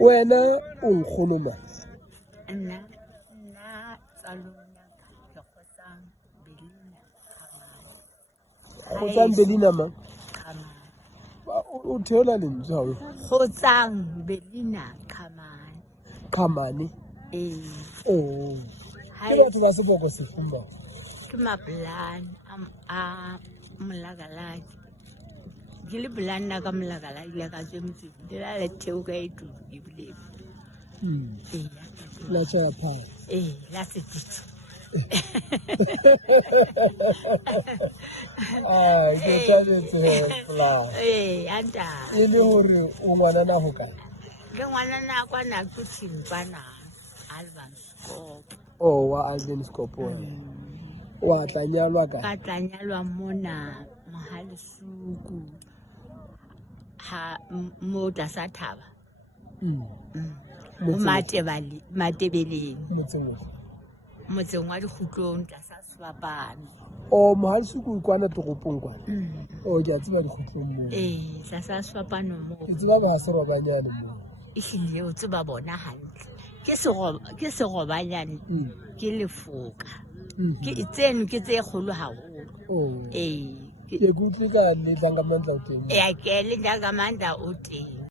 Wena Nkhono man. Nna tsalona ke Khotsang Belina Khamane. Khotsang Belina man. Khamane. O theola lentswe ha o. Khotsang Belina Khamane. Khamane. Oh. Ke batho ba seboko se fumba. Ke maplan a molagalaki. Ke le plan na ka molagalaki le ka tswemtse. Le la le theo ka itu e bile. La chapa. La sepitso. Ke tshwanetse pla. Anta. E le hore o ngwana na ho ka. Ke ngwana na kwa na kutsimpana album scope. Oh, wa album scope. Wa tlanyalwa ka. Ka tlanyalwa mona Mahalisuku ha mo tlasa thaba. Matebeleng. Motseng wa Dikgutlong tlasa Sebapano. Oh, Mahalisuku kwana toropong kwana. Oh, ke a tseba Dikgutlong mo. Tlasa Sebapano mo. Ke tseba ba se robanyane mo. Ehlile o tseba bona hantle. Ke serobanyane ke lefoka. Ke tseno ke tse kgolo haholo. Ke kutlwe ka le dlangamandla o teng. Ke le dlangamandla o teng.